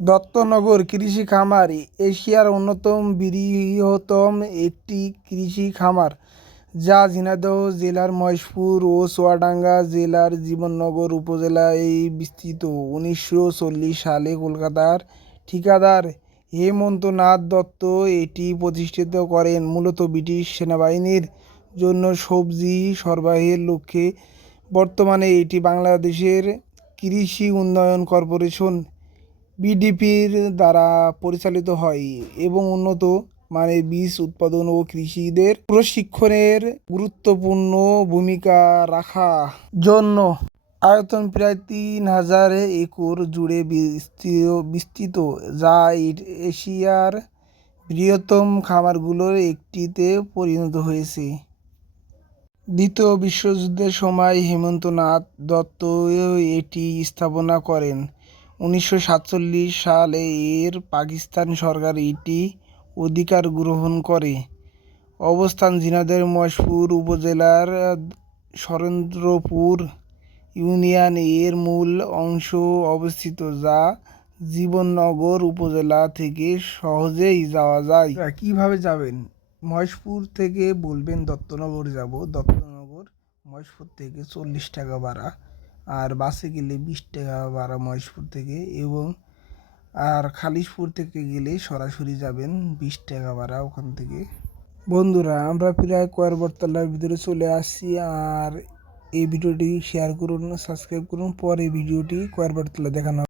দত্তনগর কৃষি খামার এশিয়ার অন্যতম বৃহত্তম একটি কৃষি খামার যা ঝিনাইদহ জেলার মহেশপুর ও চুয়াডাঙ্গা জেলার জীবননগর উপজেলায় বিস্তৃত। 1940 সালে কলকাতার ঠিকাদার হেমন্তনাথ দত্ত এটি প্রতিষ্ঠিত করেন মূলত ব্রিটিশ সেনাবাহিনীর জন্য সবজি সরবরাহের লক্ষ্যে। বর্তমানে এটি বাংলাদেশের কৃষি উন্নয়ন কর্পোরেশন বিডিপির দ্বারা পরিচালিত হয় এবং উন্নত মানের বীজ উৎপাদন ও কৃষিদের প্রশিক্ষণের গুরুত্বপূর্ণ ভূমিকা রাখা জন্য আয়তন প্রায় 3000 একর জুড়ে বিস্তৃত, যা এশিয়ার বৃহত্তম খামারগুলোর একটিতে পরিণত হয়েছে। দ্বিতীয় বিশ্বযুদ্ধের সময় হেমন্তনাথ দত্ত এটি স্থাপনা করেন। 1947 সালে এর পাকিস্তান সরকার এটি অধিকার গ্রহণ করে। অবস্থান ঝিনাইদহ মহেশপুর উপজেলার সরেন্দ্রপুর ইউনিয়ন এর মূল অংশ অবস্থিত, যা জীবননগর উপজেলা থেকে সহজেই যাওয়া যায়। কিভাবে যাবেন? মহেশপুর থেকে বলবেন দত্তনগর যাব। দত্তনগর মহেশপুর থেকে 40 টাকা ভাড়া, আর বাসে গেলে 20 টাকা ভাড়া মহেশপুর থেকে, এবং আর খালিশপুর থেকে গেলে সরাসরি যাবেন 20 টাকা ভাড়া ওখান থেকে। বন্ধুরা, আমরা প্রায় কয়েরবরতলার ভিতরে চলে আসছি। আর এই ভিডিওটি শেয়ার করুন, সাবস্ক্রাইব করুন। পরে ভিডিওটি কয়েরবরতলা দেখানো